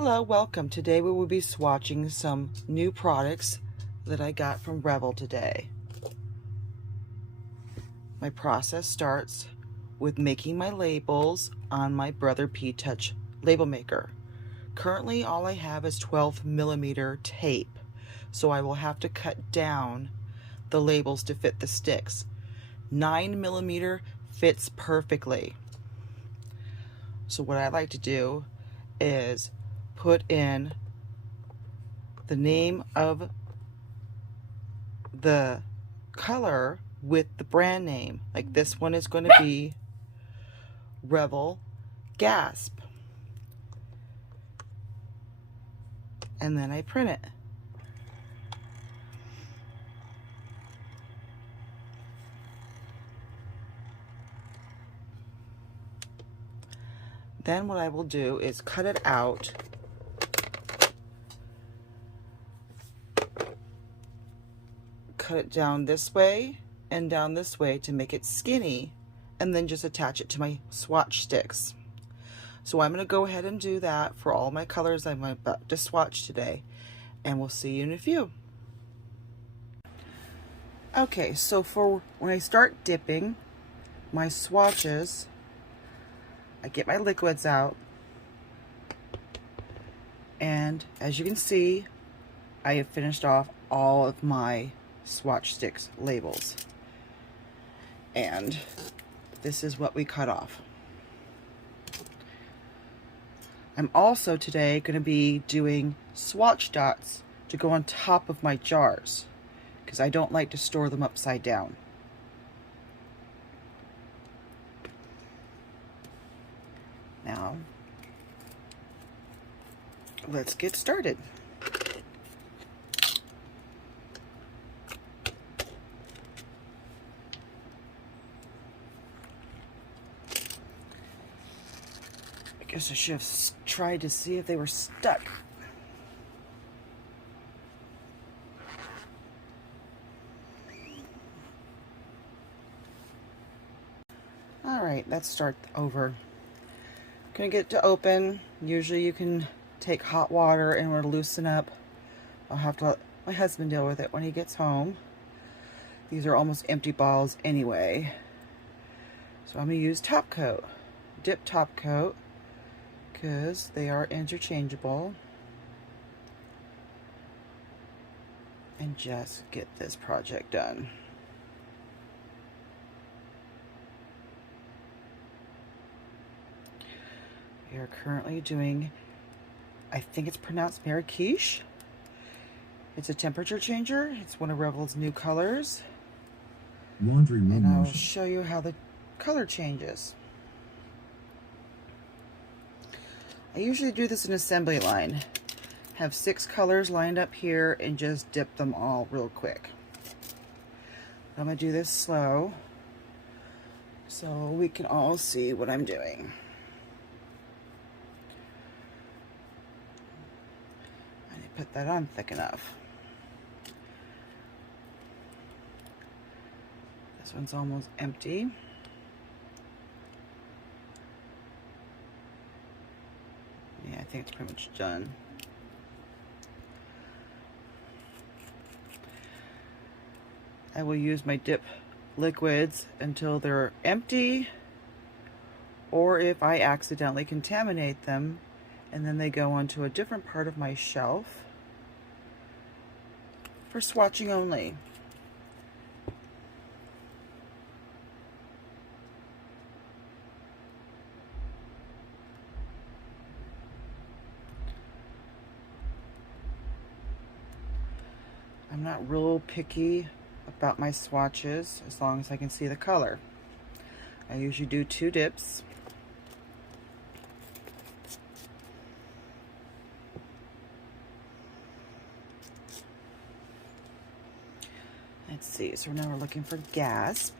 Hello, welcome. Today we will be swatching some new products that I got from Revel today. My process starts with making my labels on my Brother P Touch label maker. Currently all I have is 12mm tape, so I will have to cut down the labels to fit the sticks. 9mm fits perfectly. So what I like to do is put in the name of the color with the brand name. Like this one is going to be Revel Gasp. And then I print it. Then what I will do is cut it out cut it down this way and down this way to make it skinny, and then just attach it to my swatch sticks. So I'm going to go ahead and do that for all my colors I'm about to swatch today, and we'll see you in a few. Okay, so for when I start dipping my swatches, I get my liquids out, and as you can see, I have finished off all of my swatch sticks labels, and this is what we cut off. I'm also today going to be doing swatch dots to go on top of my jars because I don't like to store them upside down. Now let's get started. I guess I should have tried to see if they were stuck. Alright, let's start over. Gonna get to open. Usually you can take hot water in order to loosen up. I'll have to let my husband deal with it when he gets home. These are almost empty balls anyway. So I'm gonna use top coat. Dip top coat, because they are interchangeable, and just get this project done. We are currently doing, I think it's pronounced Marrakesh. It's a temperature changer. It's one of Revel's new colors. Laundry room and I will motion. show you how the color changes. I usually do this in assembly line. Have 6 colors lined up here and just dip them all real quick. I'm going to do this slow so we can all see what I'm doing. I need to put that on thick enough. This one's almost empty. Yeah, I think it's pretty much done. I will use my dip liquids until they're empty, or if I accidentally contaminate them, and then they go onto a different part of my shelf for swatching only. I'm not real picky about my swatches as long as I can see the color. I usually do 2 dips. Let's see, so now we're looking for Gasp.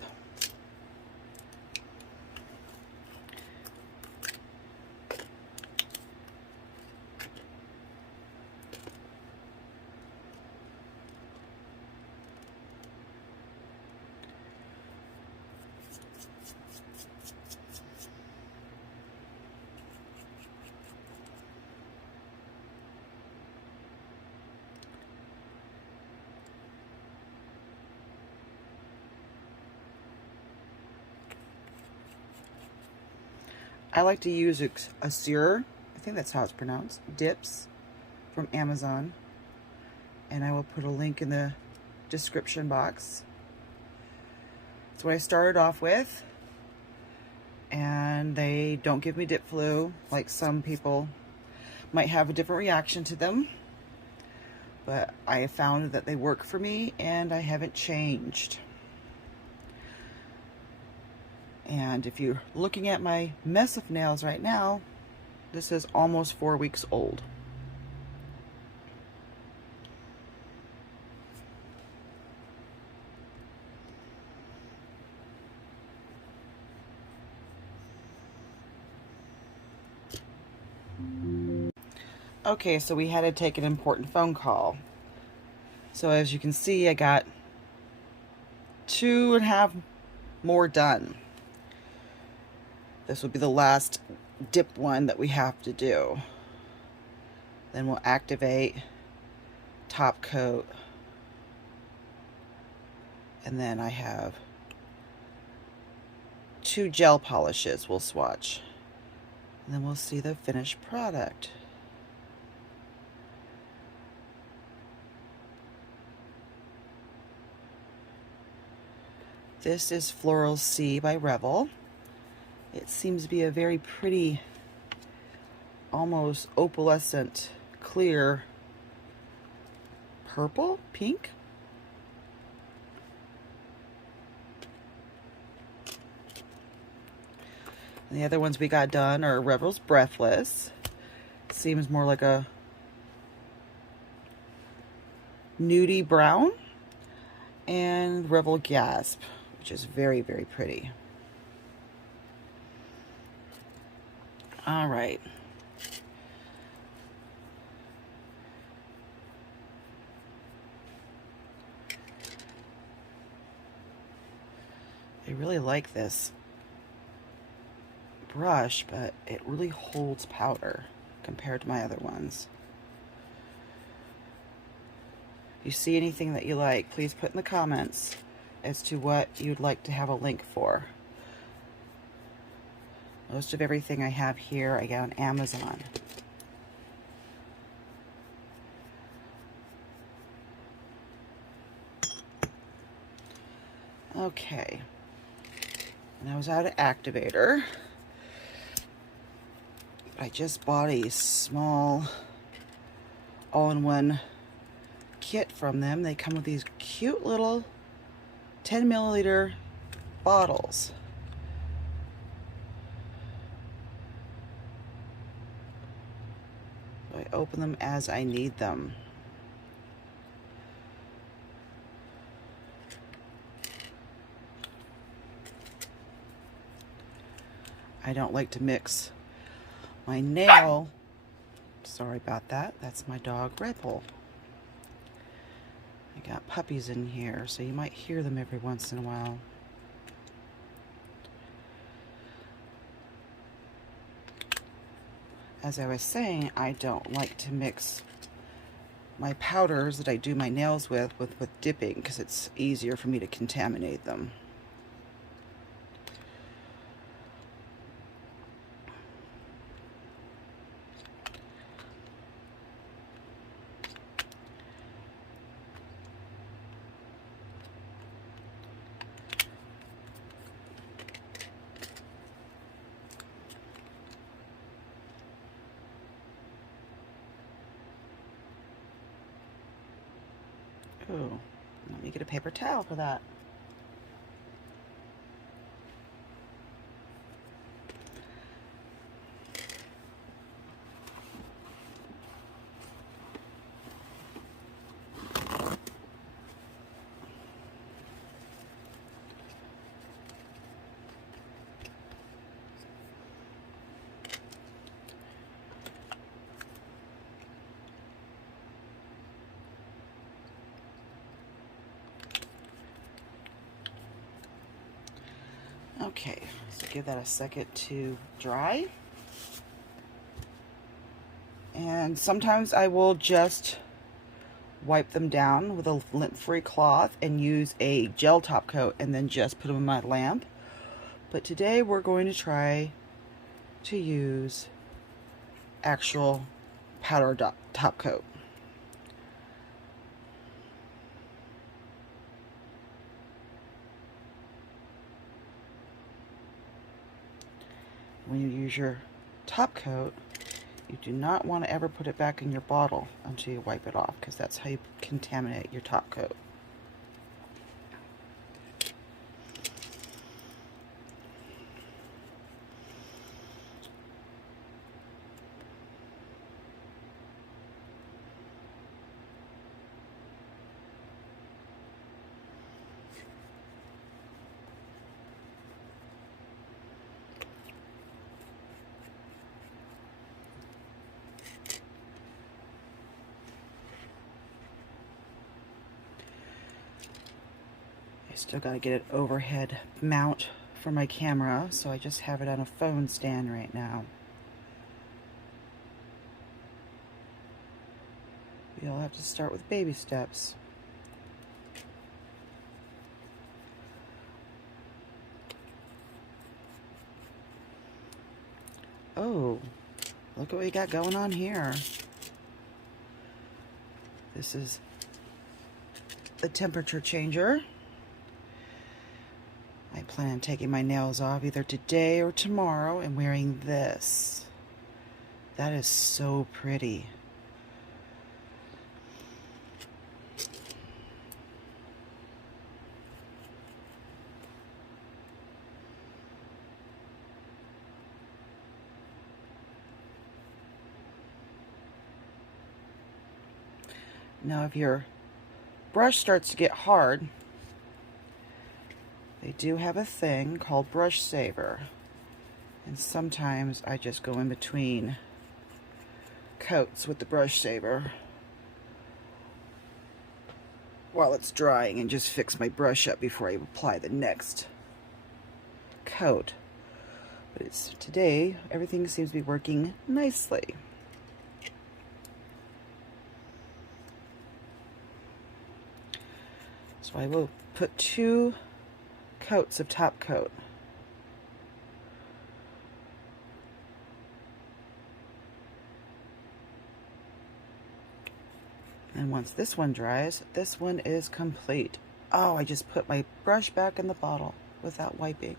I like to use Azure, I think that's how it's pronounced, dips from Amazon. And I will put a link in the description box. That's what I started off with. And they don't give me dip flu, like some people might have a different reaction to them. But I have found that they work for me and I haven't changed. And if you're looking at my mess of nails right now, this is almost 4 weeks old. Okay, so we had to take an important phone call. So as you can see, I got 2.5 more done. This will be the last dip one that we have to do. Then we'll activate, top coat, and then I have 2 gel polishes we'll swatch. And then we'll see the finished product. This is Floral Sea by Revel. It seems to be a very pretty, almost opalescent, clear purple, pink. And the other ones we got done are Revel's Breathless. Seems more like a nudie brown. And Revel Gasp, which is very, very pretty. All right. I really like this brush, but it really holds powder compared to my other ones. If you see anything that you like, please put in the comments as to what you'd like to have a link for. Most of everything I have here I got on Amazon. Okay. And I was out of activator. I just bought a small all-in-one kit from them. They come with these cute little 10 milliliter bottles. So I open them as I need them. I don't like to mix my nail. Sorry about that. That's my dog, Red Bull. I got puppies in here, so you might hear them every once in a while. As I was saying, I don't like to mix my powders that I do my nails with dipping, because it's easier for me to contaminate them. Ooh, let me get a paper towel for that. Okay, so give that a second to dry. And sometimes I will just wipe them down with a lint-free cloth and use a gel top coat and then just put them in my lamp. But today we're going to try to use actual powder top coat. When you use your top coat, you do not want to ever put it back in your bottle until you wipe it off, because that's how you contaminate your top coat. Still got to get an overhead mount for my camera, so I just have it on a phone stand right now. You'll have to start with baby steps. Oh, look what we got going on here. This is the temperature changer. I plan on taking my nails off either today or tomorrow and wearing this. That is so pretty. Now, if your brush starts to get hard, they do have a thing called brush saver, and sometimes I just go in between coats with the brush saver while it's drying and just fix my brush up before I apply the next coat. But today everything seems to be working nicely. So I will put 2 coats of top coat. And once this one dries, this one is complete. Oh, I just put my brush back in the bottle without wiping.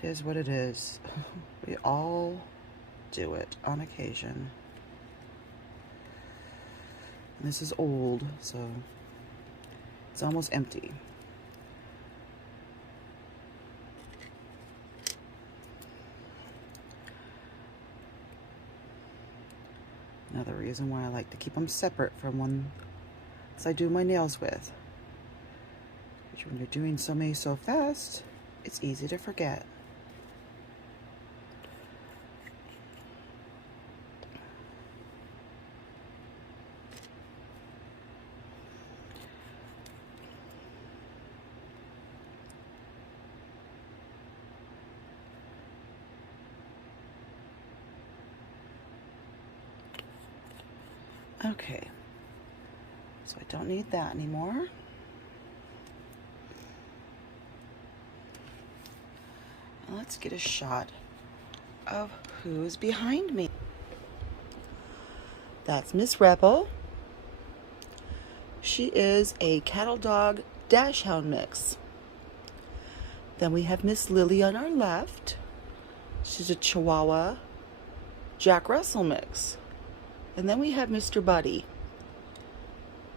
It is what it is. We all do it on occasion. And this is old, so it's almost empty. Another reason why I like to keep them separate from ones I do my nails with. Which when you're doing so many so fast, it's easy to forget. Okay, so I don't need that anymore. Let's get a shot of who's behind me. That's Miss Rebel. She is a cattle dog dachshund mix. Then we have Miss Lily on our left. She's a Chihuahua Jack Russell mix. And then we have Mr. Buddy.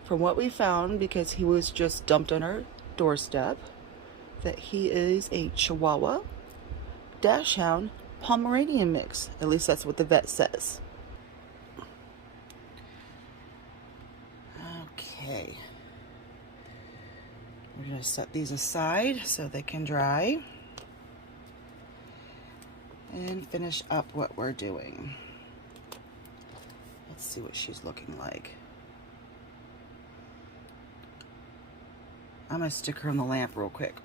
From what we found, because he was just dumped on our doorstep, that he is a Chihuahua Dachshund Pomeranian mix. At least that's what the vet says. Okay. We're going to set these aside so they can dry and finish up what we're doing. Let's see what she's looking like. I'm going to stick her on the lamp real quick.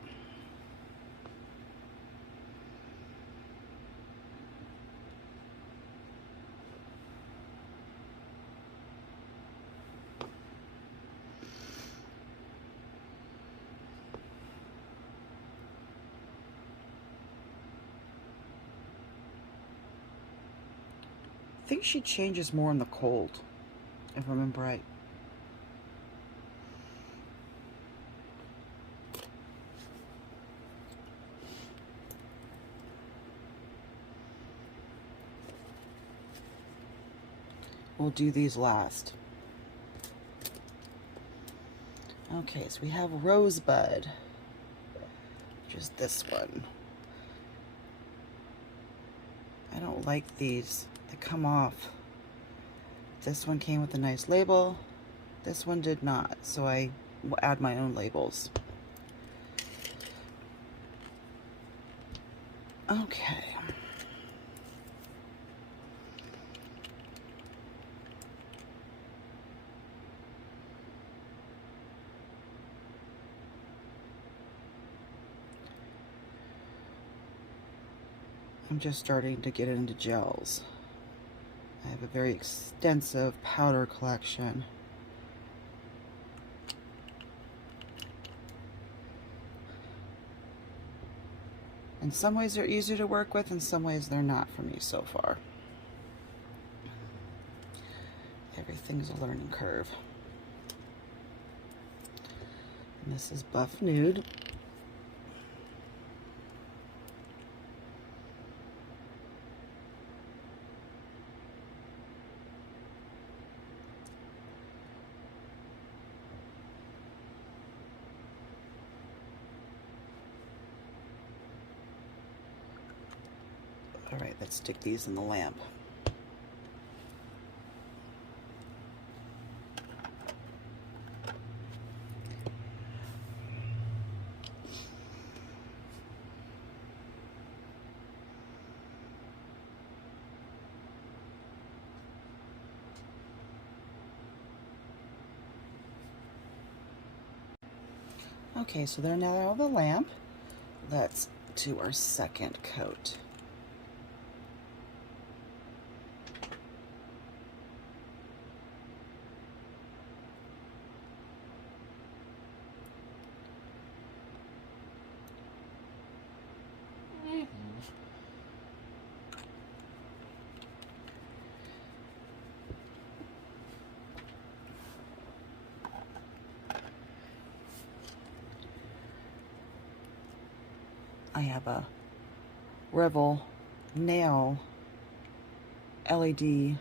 think she changes more in the cold, if I remember right. We'll do these last. Okay, so we have Rosebud, which is this one. I don't like these. They come off. This one came with a nice label. This one did not, so I will add my own labels. Okay. I'm just starting to get into gels. I have a very extensive powder collection. In some ways they're easier to work with, in some ways they're not for me so far. Everything's a learning curve. And this is Buff Nude. All right, let's stick these in the lamp. Okay, so they're now on the lamp. Let's do our second coat. I have a Revel nail LED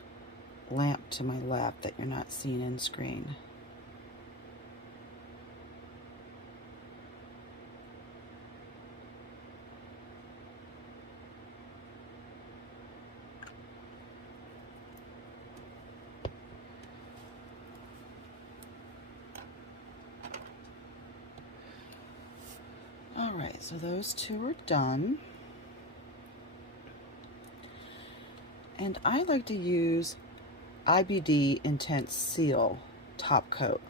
lamp to my left that you're not seeing in screen. Alright, so those two are done. And I like to use IBD Intense Seal top coat.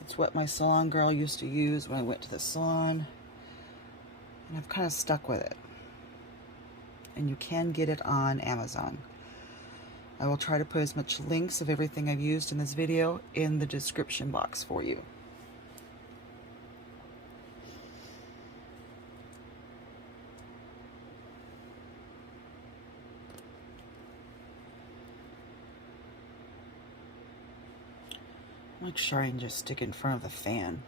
It's what my salon girl used to use when I went to the salon. And I've kind of stuck with it. And you can get it on Amazon. I will try to put as much links of everything I've used in this video in the description box for you. Make sure I can just stick it in front of the fan.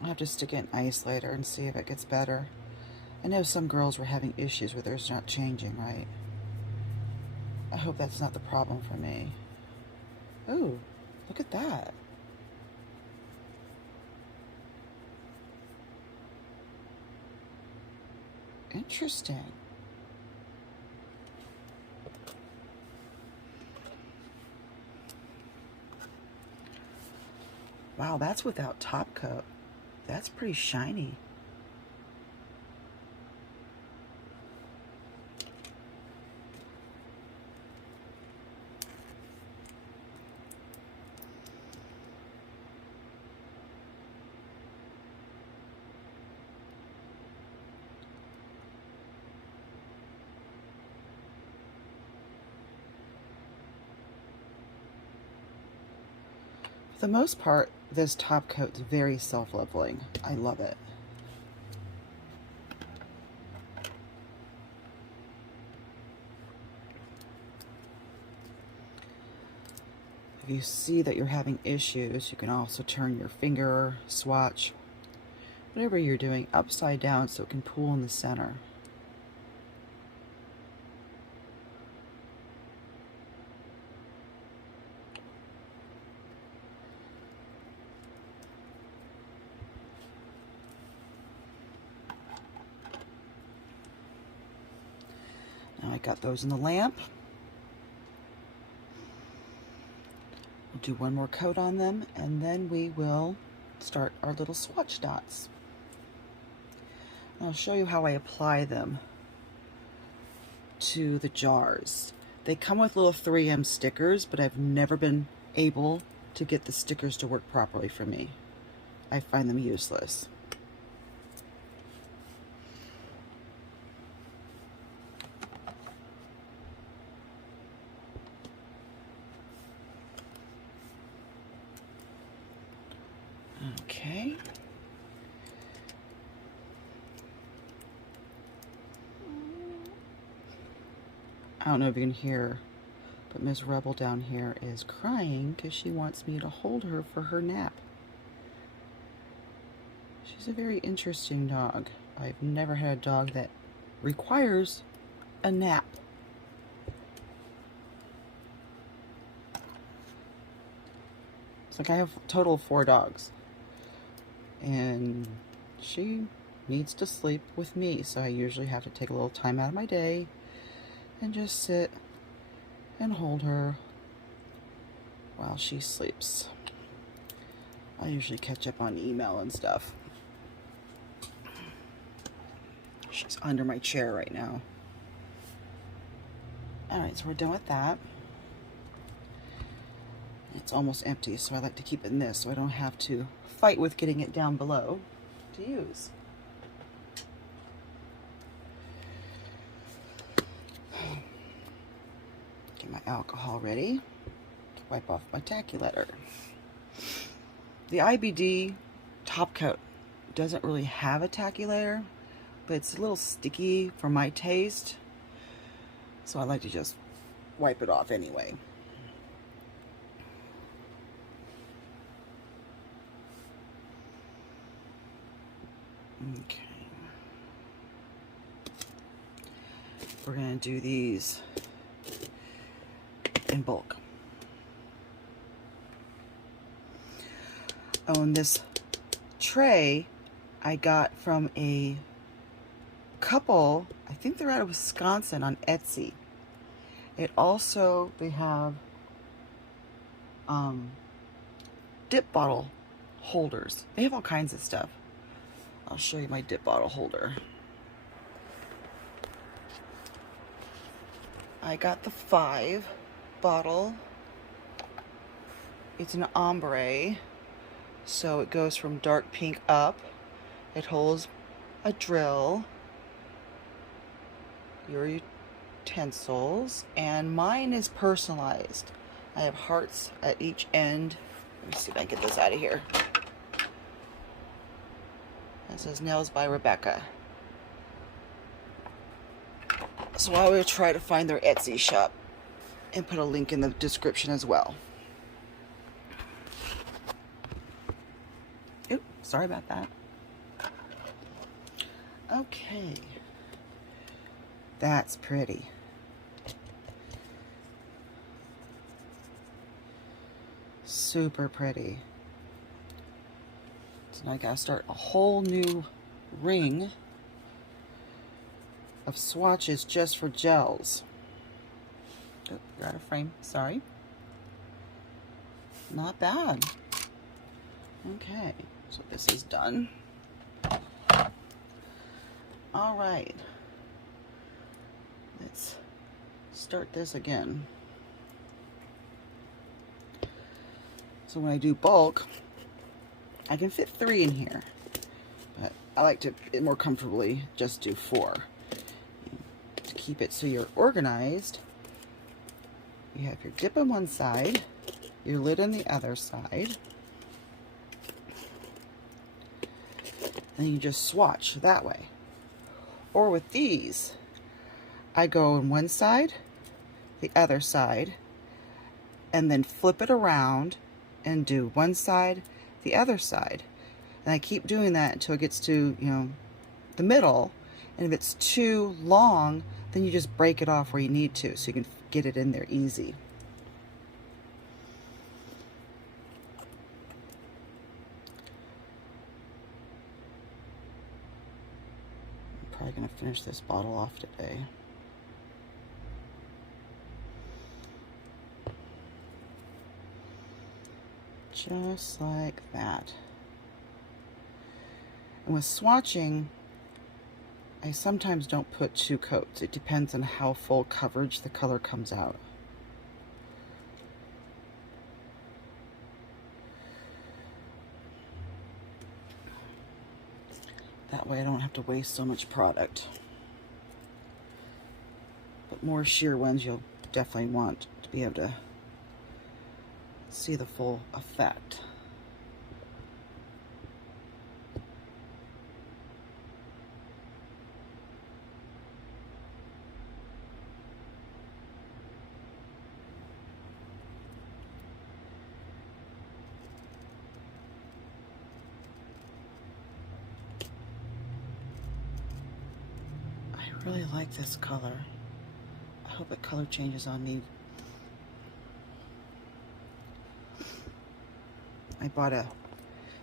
I'll have to stick it in ice later and see if it gets better. I know some girls were having issues with theirs not changing, right? I hope that's not the problem for me. Ooh, look at that. Interesting. Wow, that's without top coat. That's pretty shiny. the most part, this top coat is very self-leveling. I love it. If you see that you're having issues, you can also turn your finger, swatch, whatever you're doing, upside down so it can pool in the center. Now I got those in the lamp. We'll do one more coat on them, and then we will start our little swatch dots. I'll show you how I apply them to the jars. They come with little 3M stickers, but I've never been able to get the stickers to work properly for me. I find them useless. Okay. I don't know if you can hear, but Miss Rebel down here is crying because she wants me to hold her for her nap. She's a very interesting dog. I've never had a dog that requires a nap. It's like I have a total of 4 dogs. And she needs to sleep with me, so I usually have to take a little time out of my day and just sit and hold her while she sleeps. I usually catch up on email and stuff. She's under my chair right now. Alright, so we're done with that. It's almost empty, so I like to keep it in this so I don't have to fight with getting it down below to use. Get my alcohol ready to wipe off my tacky letter. The IBD top coat doesn't really have a tacky layer, but it's a little sticky for my taste, so I like to just wipe it off anyway. Okay. We're going to do these in bulk. Oh, and this tray I got from a couple, I think they're out of Wisconsin, on Etsy. It also, they have dip bottle holders. They have all kinds of stuff. I'll show you my dip bottle holder. I got the 5 bottle. It's an ombre, so it goes from dark pink up. It holds a drill, your utensils, and mine is personalized. I have hearts at each end. Let me see if I can get this out of here. It says Nails by Rebecca. So I will try to find their Etsy shop and put a link in the description as well. Oops, sorry about that. Okay. That's pretty. Super pretty. So now I gotta start a whole new ring of swatches just for gels. Oh, got a frame, sorry. Not bad. Okay, so this is done. All right, let's start this again. So when I do bulk, I can fit 3 in here, but I like to more comfortably just do 4. To keep it so you're organized, you have your dip on one side, your lid on the other side, and you just swatch that way. Or with these, I go on one side, the other side, and then flip it around and do one side, the other side. And I keep doing that until it gets to, you know, the middle. And if it's too long, then you just break it off where you need to so you can get it in there easy. I'm probably going to finish this bottle off today. Just like that. And with swatching, I sometimes don't put 2 coats. It depends on how full coverage the color comes out. That way I don't have to waste so much product. But more sheer ones you'll definitely want to be able to see the full effect. I really like this color. I hope it color changes on me. I bought a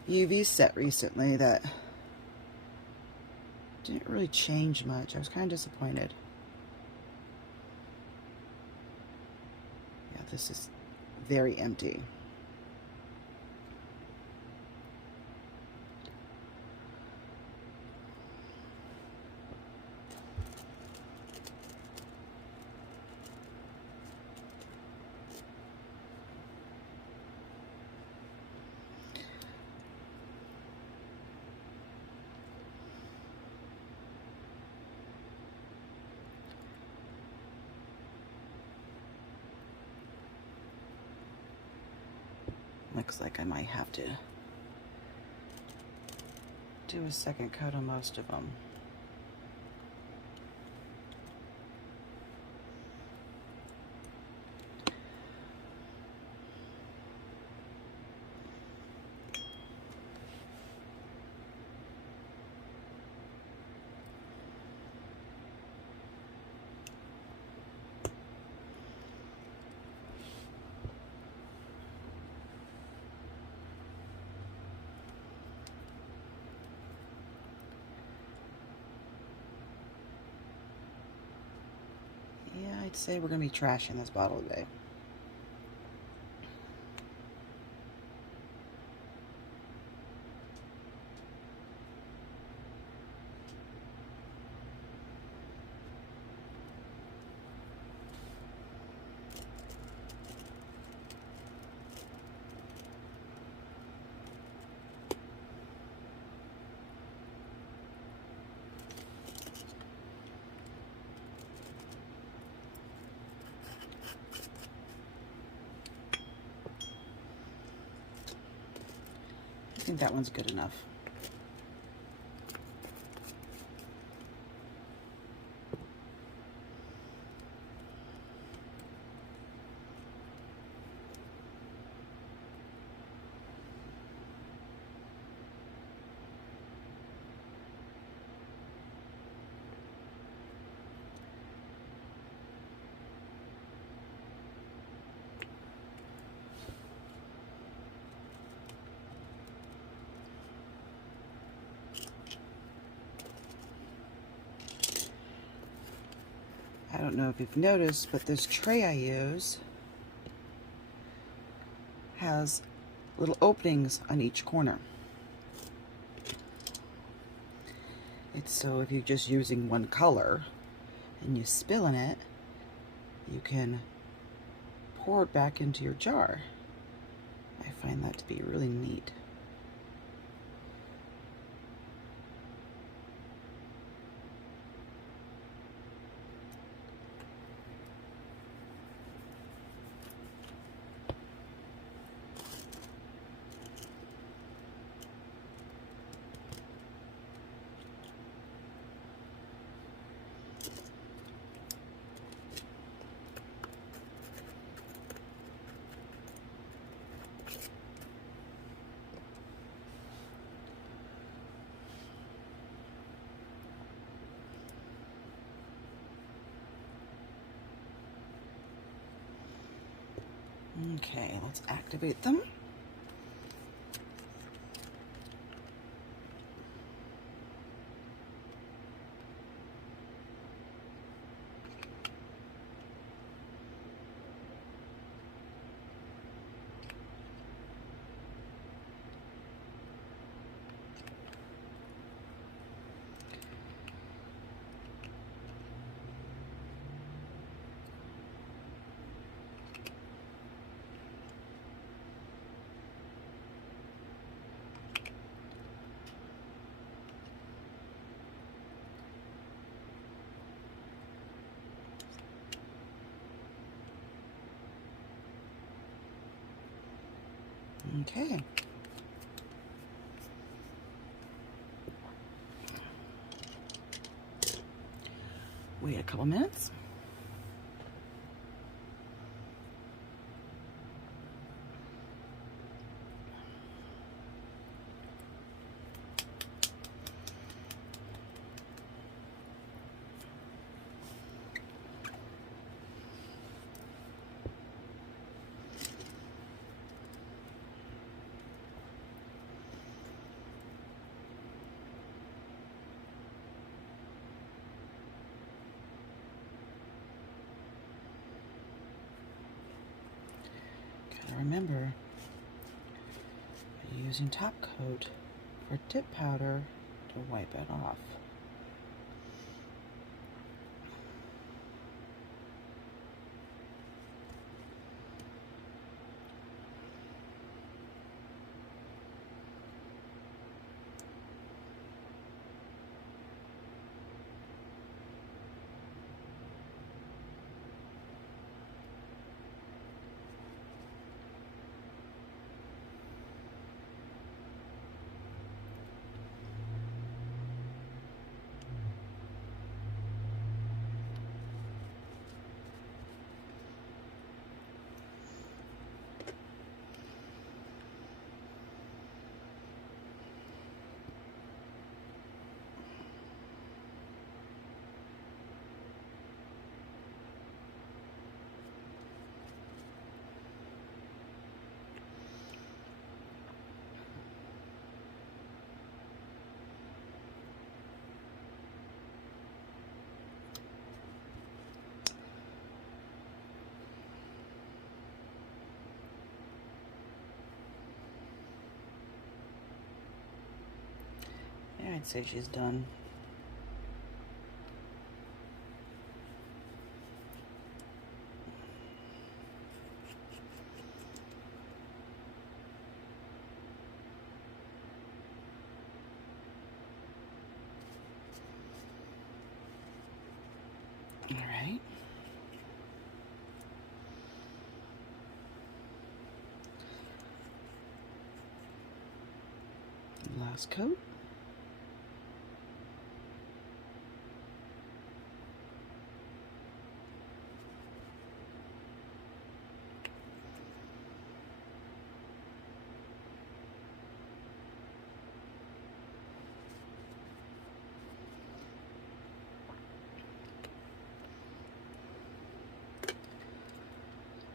UV set recently that didn't really change much. I was kind of disappointed. Yeah, this is very empty. Looks like I might have to do a second coat on most of them. Yeah, I'd say we're going to be trashing this bottle today. I think that one's good enough. I don't know if you've noticed, but this tray I use has little openings on each corner. It's so if you're just using one color and you spill in it, you can pour it back into your jar. I find that to be really neat. Okay, let's activate them. Okay. Wait a couple minutes. Gotta remember, using top coat for dip powder to wipe it off. Yeah, I'd say she's done. All right. Last coat.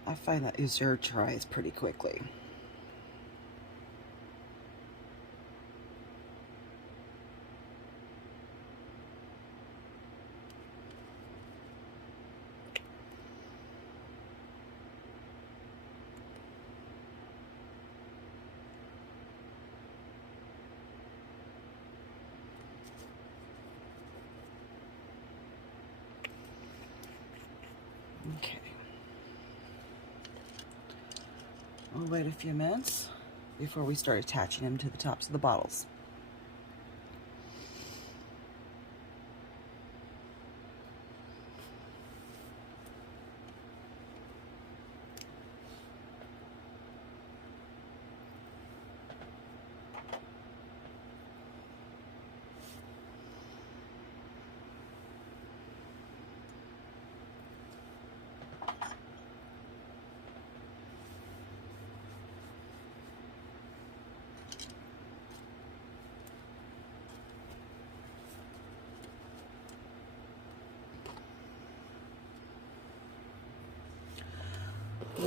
I find that Azure dries pretty quickly. Okay. We'll wait a few minutes before we start attaching them to the tops of the bottles.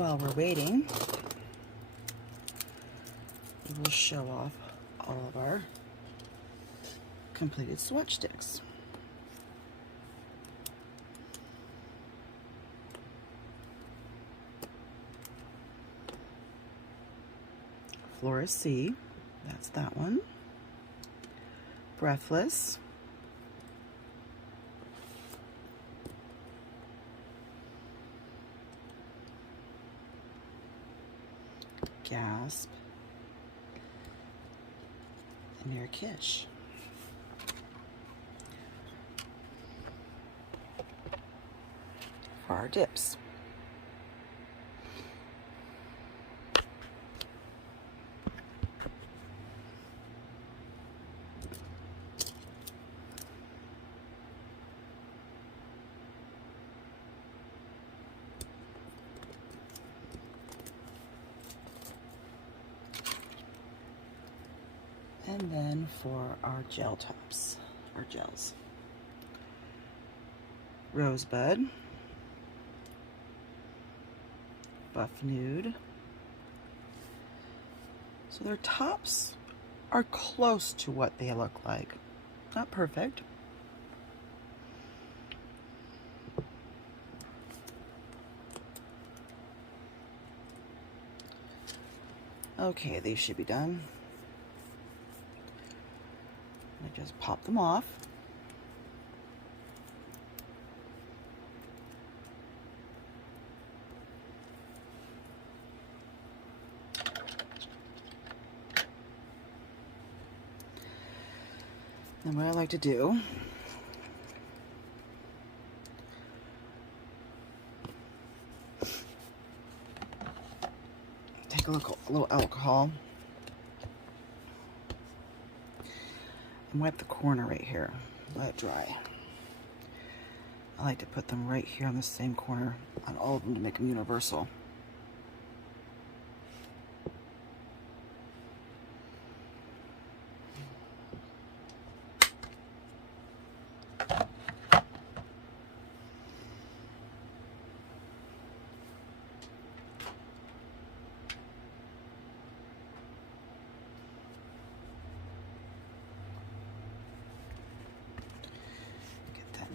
while we're waiting, we will show off all of our completed swatch sticks. Flora C, that's that one. Breathless. Gasp. And Air Kish. For our dips. And then for our gel tops, our gels. Rosebud, Buff Nude. So their tops are close to what they look like. Not perfect. Okay, these should be done. I just pop them off. And what I like to do, take a little alcohol and wipe the corner right here. Let it dry. I like to put them right here on the same corner on all of them to make them universal.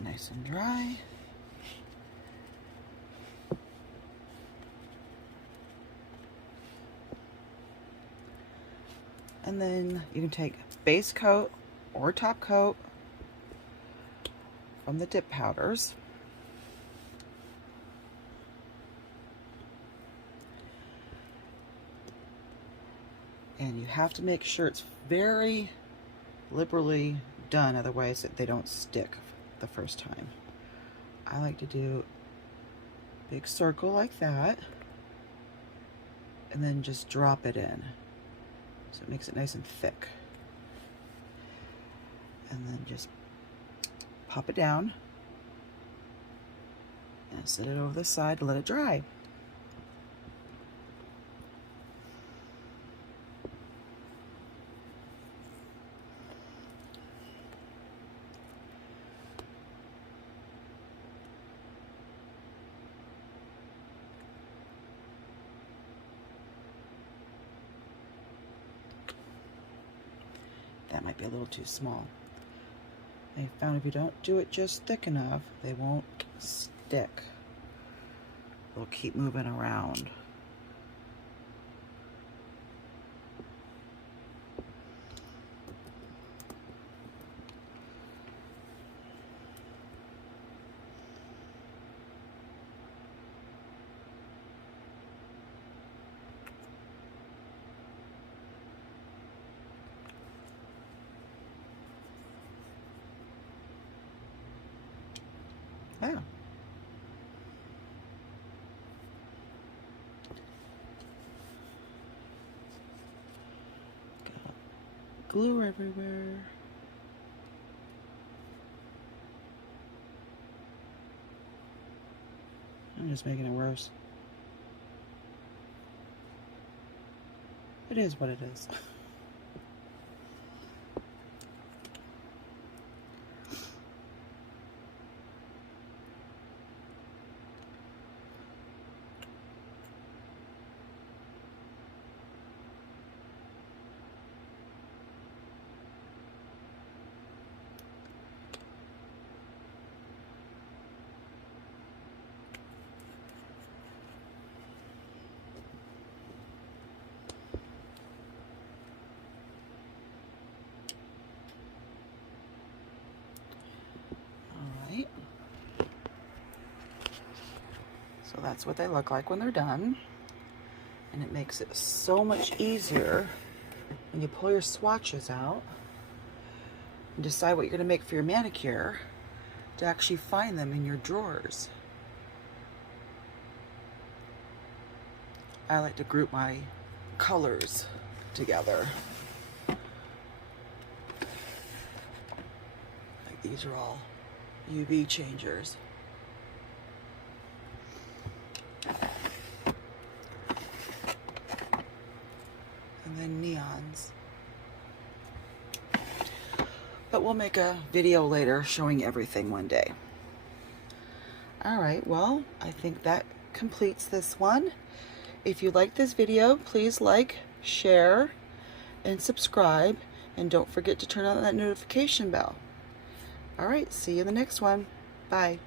Nice and dry. And then you can take base coat or top coat from the dip powders. And you have to make sure it's very liberally done, otherwise they don't stick the first time. I like to do a big circle like that and then just drop it in so it makes it nice and thick, and then just pop it down and set it over the side to let it dry. That might be a little too small. I found if you don't do it just thick enough, they won't stick. They'll keep moving around. Yeah. Got glue everywhere. I'm just making it worse. It is what it is. that's what they look like when they're done. And it makes it so much easier when you pull your swatches out and decide what you're going to make for your manicure to actually find them in your drawers. I like to group my colors together. Like these are all UV changers. And then neons. But we'll make a video later showing everything one day. Alright, well, I think that completes this one. If you like this video, please like, share, and subscribe. And don't forget to turn on that notification bell. Alright, see you in the next one. Bye.